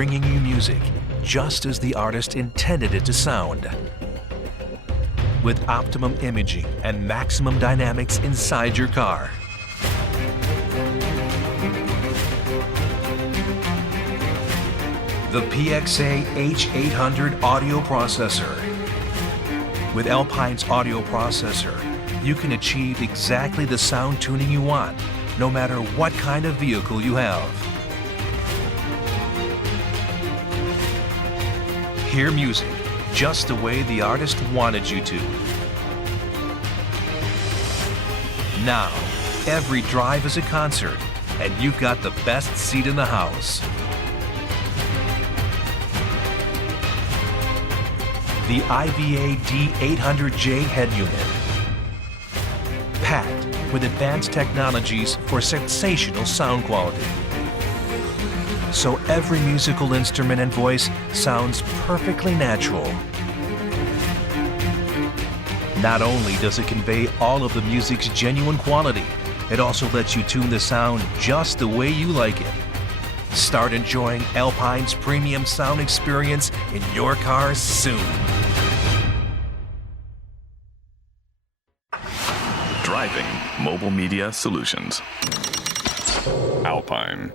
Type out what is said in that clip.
bringing you music just as the artist intended it to sound. With optimum imaging and maximum dynamics inside your car. The PXA-H800 audio processor. With Alpine's audio processor, you can achieve exactly the sound tuning you want, no matter what kind of vehicle you have. Hear music just the way the artist wanted you to. Now, every drive is a concert, and you've got the best seat in the house. The IVA D800J head unit. Packed with advanced technologies for sensational sound quality. So every musical instrument and voice sounds perfectly natural. Not only does it convey all of the music's genuine quality, it also lets you tune the sound just the way you like it. Start enjoying Alpine's premium sound experience in your car soon. Driving mobile media solutions. Alpine.